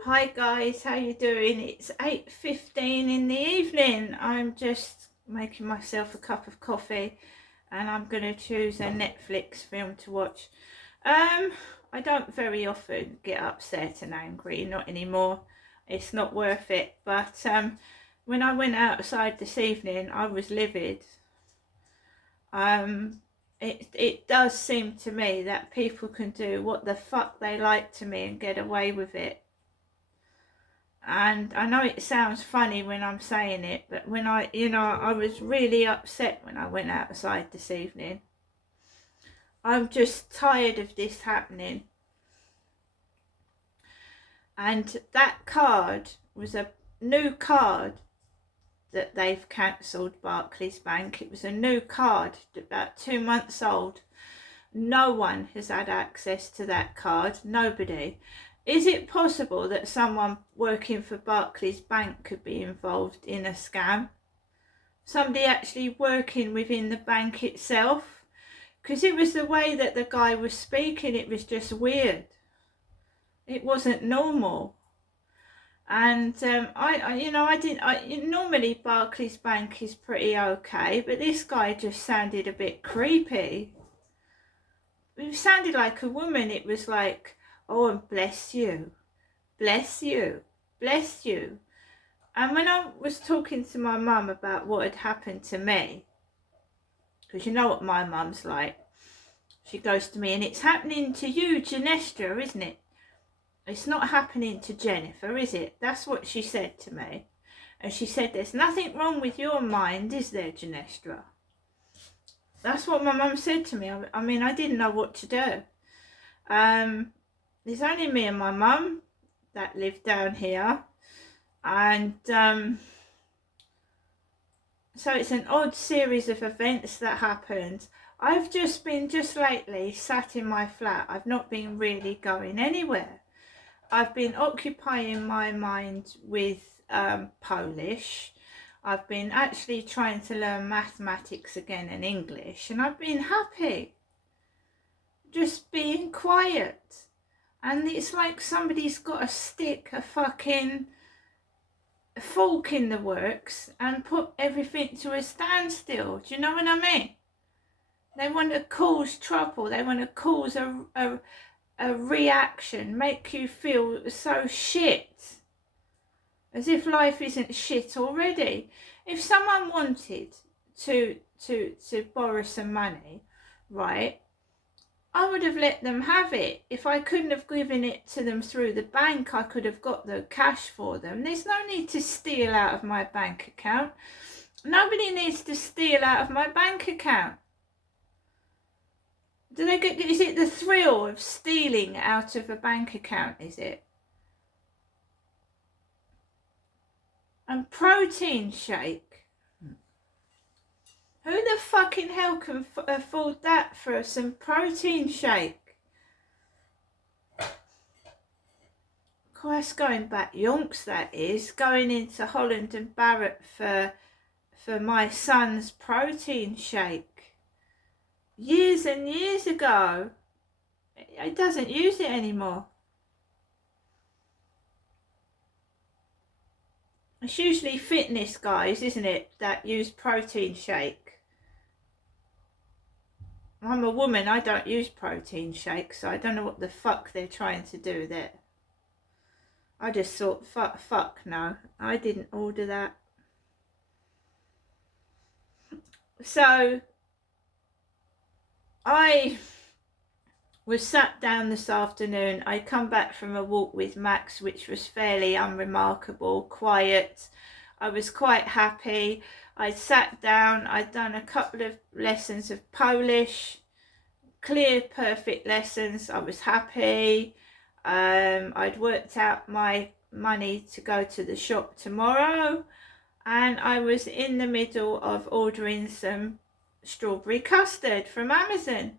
Hi guys, how you doing? It's 8:15 in the evening. I'm just making myself a cup of coffee and I'm going to choose a Netflix film to watch. I don't very often get upset and angry, not anymore. It's not worth it. But when I went outside this evening, I was livid. It does seem to me that people can do what the fuck they like to me and get away with it. And I know it sounds funny when I'm saying it, but when I was really upset when I went outside this evening. I'm just tired of this happening. And that card was a new card that they've cancelled, Barclays Bank. It was a new card, about 2 months old. No one has had access to that card, nobody. Is it possible that someone working for Barclays Bank could be involved in a scam? Somebody actually working within the bank itself? Because it was the way that the guy was speaking, it was just weird. It wasn't normal. And normally Barclays Bank is pretty okay, but this guy just sounded a bit creepy. It sounded like a woman. It was like, oh, and bless you, bless you, bless you. And when I was talking to my mum about what had happened to me, because you know what my mum's like, she goes to me, and it's happening to you, Janestra, isn't it? It's not happening to Jennifer, is it? That's what she said to me. And she said, there's nothing wrong with your mind, is there, Janestra? That's what my mum said to me. I mean, I didn't know what to do. There's only me and my mum that live down here, and so it's an odd series of events that happened. I've just been lately sat in my flat. I've not been really going anywhere. I've been occupying my mind with Polish. I've been actually trying to learn mathematics again and English, and I've been happy just being quiet. And it's like somebody's got to stick a fucking fork in the works and put everything to a standstill. Do you know what I mean? They want to cause trouble. They want to cause a reaction, make you feel so shit. As if life isn't shit already. If someone wanted to borrow some money, right, I would have let them have it. If I couldn't have given it to them through the bank, I could have got the cash for them. There's no need to steal out of my bank account. Nobody needs to steal out of my bank account. Is it the thrill of stealing out of a bank account, is it? And protein shake. Who the fucking hell can afford that for some protein shake? Christ, going back yonks, that is. Going into Holland and Barrett for my son's protein shake. Years and years ago. It doesn't use it anymore. It's usually fitness guys, isn't it, that use protein shake. I'm a woman, I don't use protein shakes, so I don't know what the fuck they're trying to do there. I just thought, fuck no, I didn't order that. So, I was sat down this afternoon. I'd come back from a walk with Max, which was fairly unremarkable, quiet. I was quite happy. I'd sat down, I'd done a couple of lessons of Polish, clear, perfect lessons. I was happy. I'd worked out my money to go to the shop tomorrow, and I was in the middle of ordering some strawberry custard from Amazon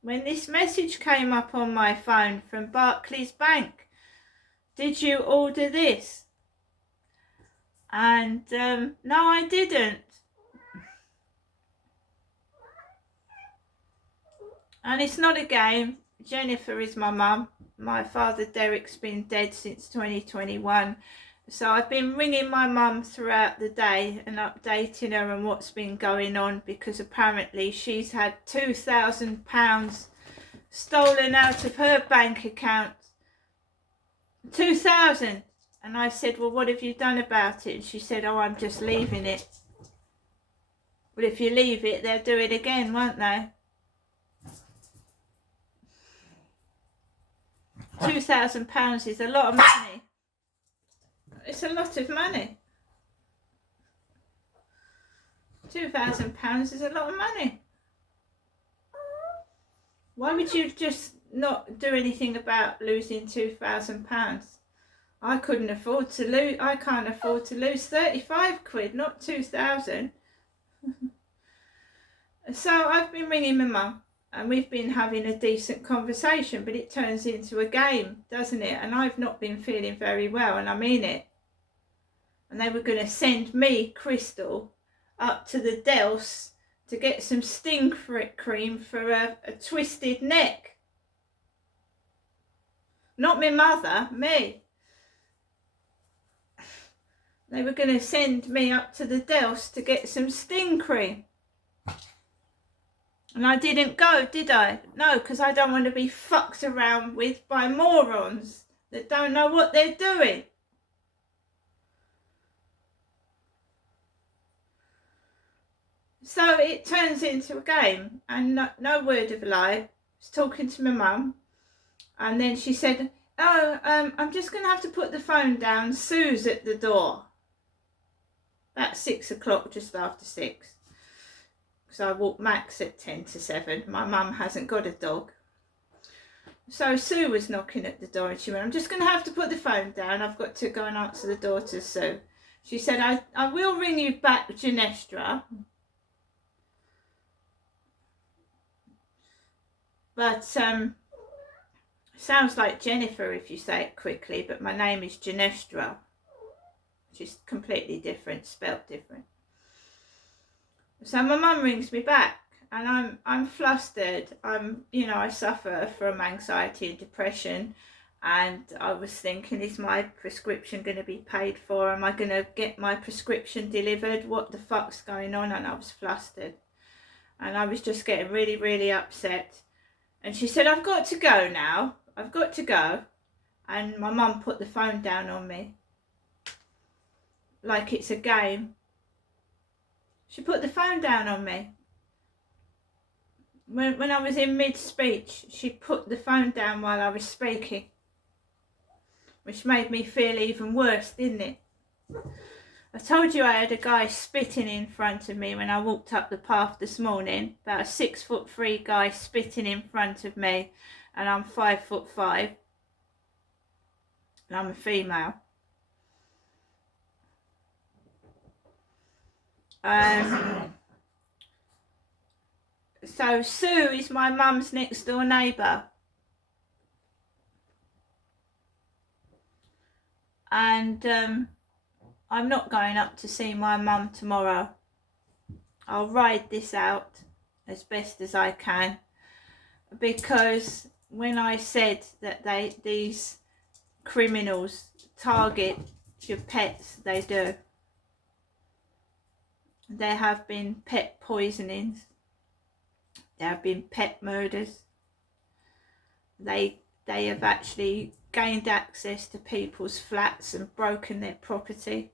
when this message came up on my phone from Barclays Bank. Did you order this? And no, I didn't. And it's not a game. Jennifer is my mum. my father Derek's been dead since 2021. So I've been ringing my mum throughout the day and updating her on what's been going on, because apparently she's had £2,000 stolen out of her bank account. 2,000. And I said, well, what have you done about it? And she said, oh, I'm just leaving it. Well, if you leave it, they'll do it again, won't they? £2,000 is a lot of money. It's a lot of money. £2,000 is a lot of money. Why would you just not do anything about losing £2,000? I couldn't afford to lose. I can't afford to lose 35 quid, not 2,000. So I've been ringing my mum, and we've been having a decent conversation, but it turns into a game, doesn't it? And I've not been feeling very well, and I mean it. And they were going to send me, Crystal, up to the Dells to get some sting cream for a twisted neck. Not my mother, me. They were going to send me up to the Dells to get some sting cream. And I didn't go, did I? No, because I don't want to be fucked around with by morons that don't know what they're doing. So it turns into a game, and no word of a lie. I was talking to my mum, and then she said, oh, I'm just going to have to put the phone down. Sue's at the door. About 6 o'clock, just after 6. So I walk Max at 10 to 7. My mum hasn't got a dog. So Sue was knocking at the door, and she went, I'm just going to have to put the phone down. I've got to go and answer the door to Sue. She said, I will ring you back, Janestra. But sounds like Jennifer if you say it quickly, but my name is Janestra, which is completely different, spelt different. So my mum rings me back, and I'm flustered. I suffer from anxiety and depression, and I was thinking, is my prescription going to be paid for? Am I going to get my prescription delivered? What the fuck's going on? And I was flustered, and I was just getting really, really upset. And she said, I've got to go now. I've got to go. And my mum put the phone down on me like it's a game. She put the phone down on me. When I was in mid-speech, she put the phone down while I was speaking, which made me feel even worse, didn't it? I told you I had a guy spitting in front of me when I walked up the path this morning. About a 6'3" guy spitting in front of me, and I'm 5'5", and I'm a female. So Sue is my mum's next door neighbour, and I'm not going up to see my mum tomorrow. I'll ride this out as best as I can, because when I said that these criminals target your pets, they do. There have been pet poisonings. There have been pet murders. They have actually gained access to people's flats and broken their property.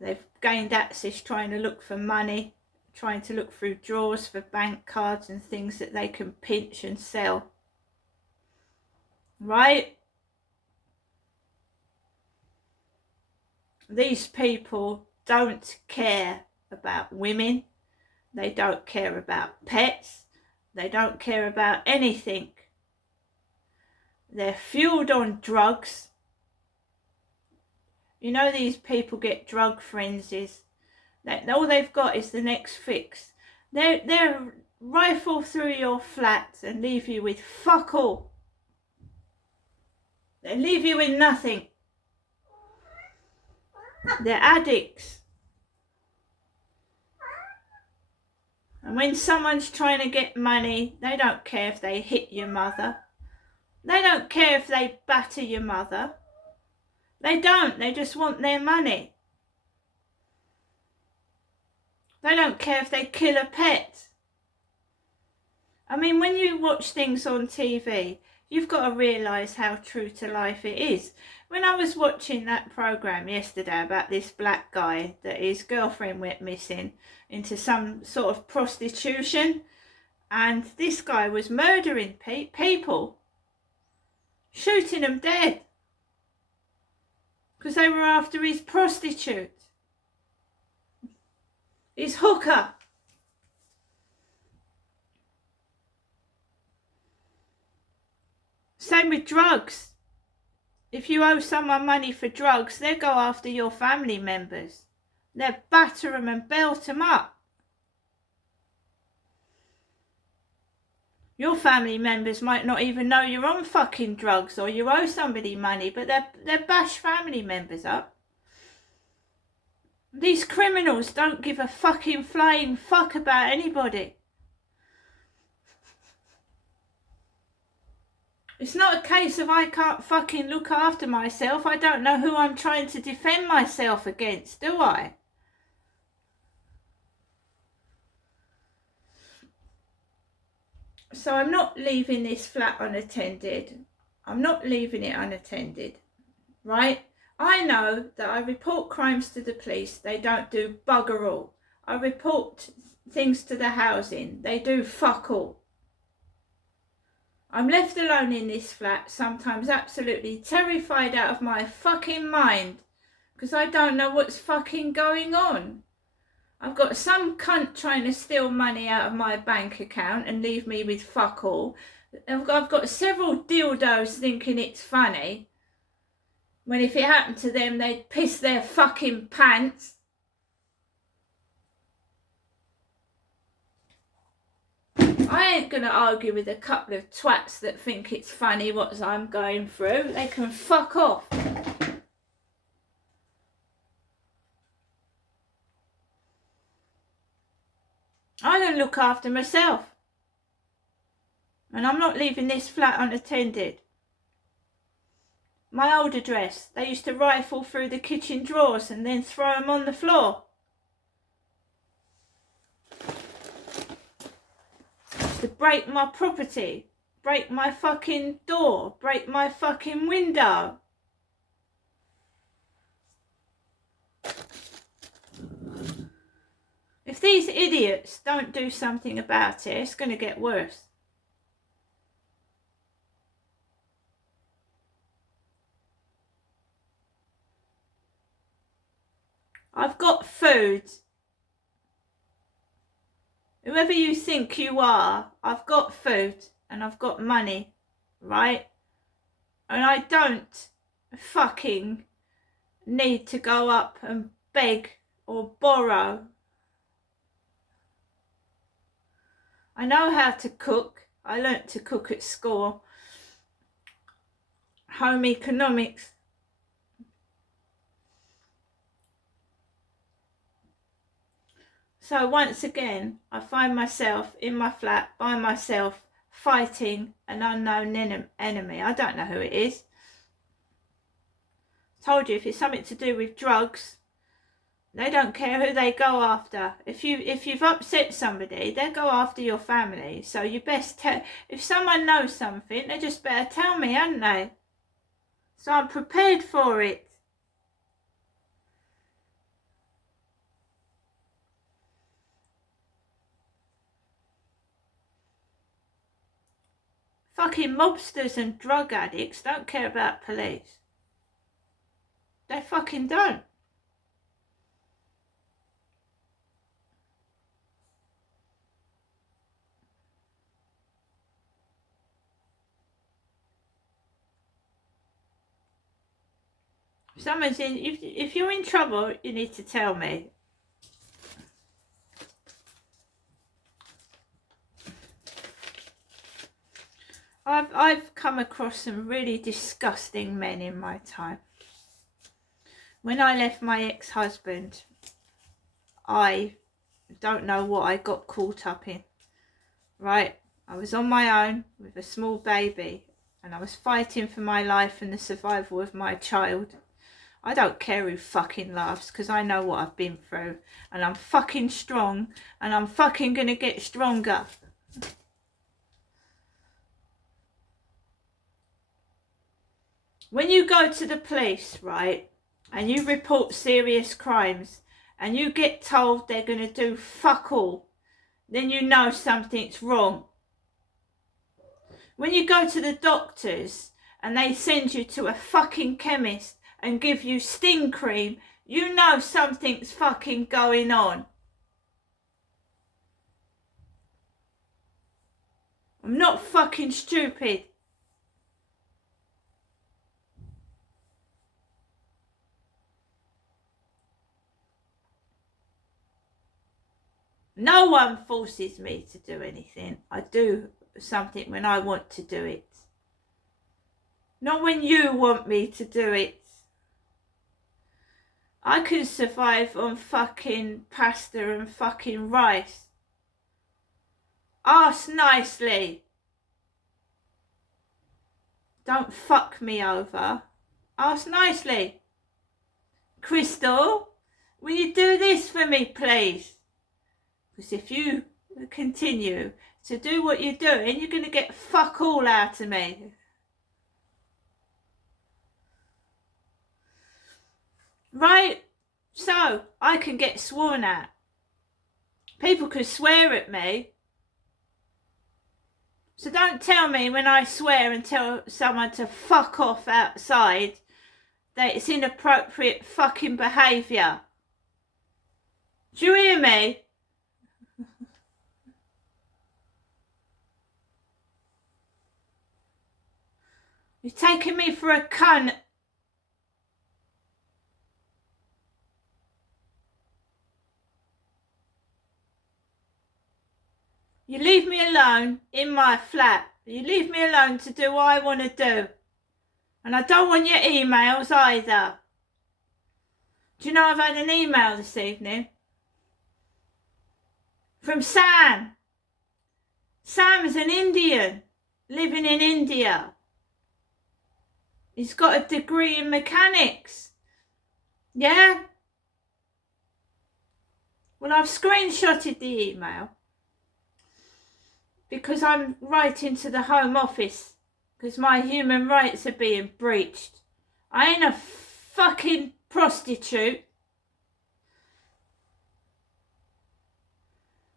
They've gained access trying to look for money, trying to look through drawers for bank cards and things that they can pinch and sell. Right? These people don't care about women. They don't care about pets. They don't care about anything. They're fueled on drugs. You know, these people get drug frenzies. All they've got is the next fix. They'll rifle through your flat and leave you with fuck all. They leave you with nothing. They're addicts. And when someone's trying to get money, they don't care if they hit your mother. They don't care if they batter your mother. They don't. They just want their money. They don't care if they kill a pet. I mean, when you watch things on TV, you've got to realise how true to life it is. When I was watching that programme yesterday about this black guy that his girlfriend went missing into some sort of prostitution, and this guy was murdering people, shooting them dead, because they were after his prostitute, his hooker. Same with drugs. If you owe someone money for drugs, they go after your family members. They batter them and belt them up. Your family members might not even know you're on fucking drugs or you owe somebody money, but they bash family members up. These criminals don't give a fucking flying fuck about anybody. It's not a case of I can't fucking look after myself. I don't know who I'm trying to defend myself against, do I? So I'm not leaving this flat unattended. I'm not leaving it unattended, right? I know that I report crimes to the police. They don't do bugger all. I report things to the housing. They do fuck all. I'm left alone in this flat, sometimes absolutely terrified out of my fucking mind, because I don't know what's fucking going on. I've got some cunt trying to steal money out of my bank account and leave me with fuck all. I've got several dildos thinking it's funny, when if it happened to them, they'd piss their fucking pants. I ain't gonna argue with a couple of twats that think it's funny what I'm going through. They can fuck off. I'm gonna look after myself. And I'm not leaving this flat unattended. My old address, they used to rifle through the kitchen drawers and then throw them on the floor. To break my property, break my fucking door, break my fucking window. If these idiots don't do something about it, it's going to get worse. I've got food. Whoever you think you are, I've got food and I've got money, right? And I don't fucking need to go up and beg or borrow. I know how to cook. I learnt to cook at school. Home economics. So once again, I find myself in my flat by myself fighting an unknown enemy. I don't know who it is. I told you, if it's something to do with drugs, they don't care who they go after. If you've upset somebody, they go after your family. So you best tell. If someone knows something, they just better tell me, haven't they? So I'm prepared for it. Fucking mobsters and drug addicts don't care about police. They fucking don't. If someone's in, if you're in trouble, you need to tell me. I've come across some really disgusting men in my time. When I left my ex-husband, I don't know what I got caught up in, right? I was on my own with a small baby. and I was fighting for my life and the survival of my child. I don't care who fucking laughs, because I know what I've been through, and I'm fucking strong, and I'm fucking gonna get stronger. When you go to the police, right, and you report serious crimes, and you get told they're gonna do fuck all, then you know something's wrong. When you go to the doctors and they send you to a fucking chemist and give you sting cream, you know something's fucking going on. I'm not fucking stupid. No one forces me to do anything. I do something when I want to do it. Not when you want me to do it. I can survive on fucking pasta and fucking rice. Ask nicely. Don't fuck me over. Ask nicely. Crystal, will you do this for me, please? Because if you continue to do what you're doing, you're going to get fuck all out of me. Right? So, I can get sworn at. People could swear at me. So don't tell me when I swear and tell someone to fuck off outside that it's inappropriate fucking behaviour. Do you hear me? You're taking me for a cunt. You leave me alone in my flat. You leave me alone to do what I want to do. And I don't want your emails either. Do you know I've had an email this evening? From Sam. Sam is an Indian living in India. He's got a degree in mechanics. Yeah? Well, I've screenshotted the email because I'm writing to the Home Office because my human rights are being breached. I ain't a fucking prostitute.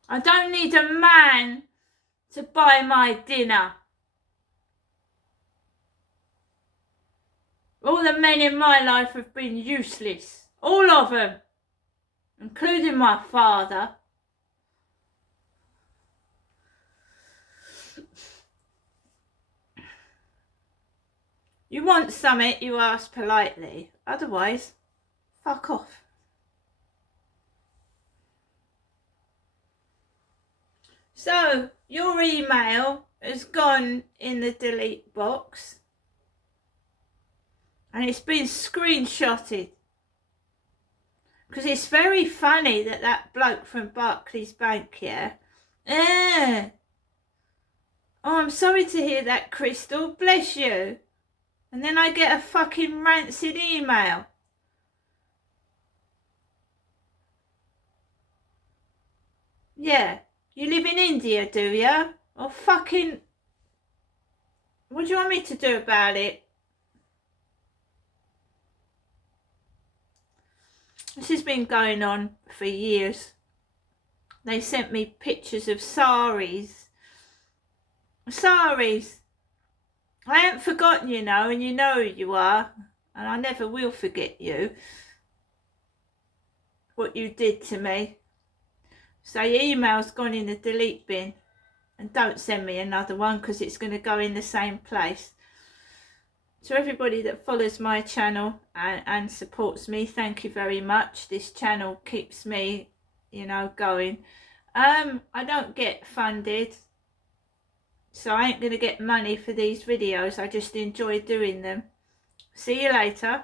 I don't need a man to buy my dinner. All the men in my life have been useless. All of them. Including my father. You want something, you ask politely. Otherwise, fuck off. So, your email has gone in the delete box. And it's been screenshotted. Because it's very funny that bloke from Barclays Bank, yeah? Oh, I'm sorry to hear that, Crystal. Bless you. And then I get a fucking rancid email. Yeah. You live in India, do you? Or fucking... What do you want me to do about it? This has been going on for years. They sent me pictures of saris. Saris. I haven't forgotten, you know, and you know who you are. And I never will forget you. What you did to me. So your email's gone in the delete bin. And don't send me another one because it's going to go in the same place. To everybody that follows my channel and supports me, thank you very much. This channel keeps me, you know, going. I don't get funded, so I ain't going to get money for these videos. I just enjoy doing them. See you later.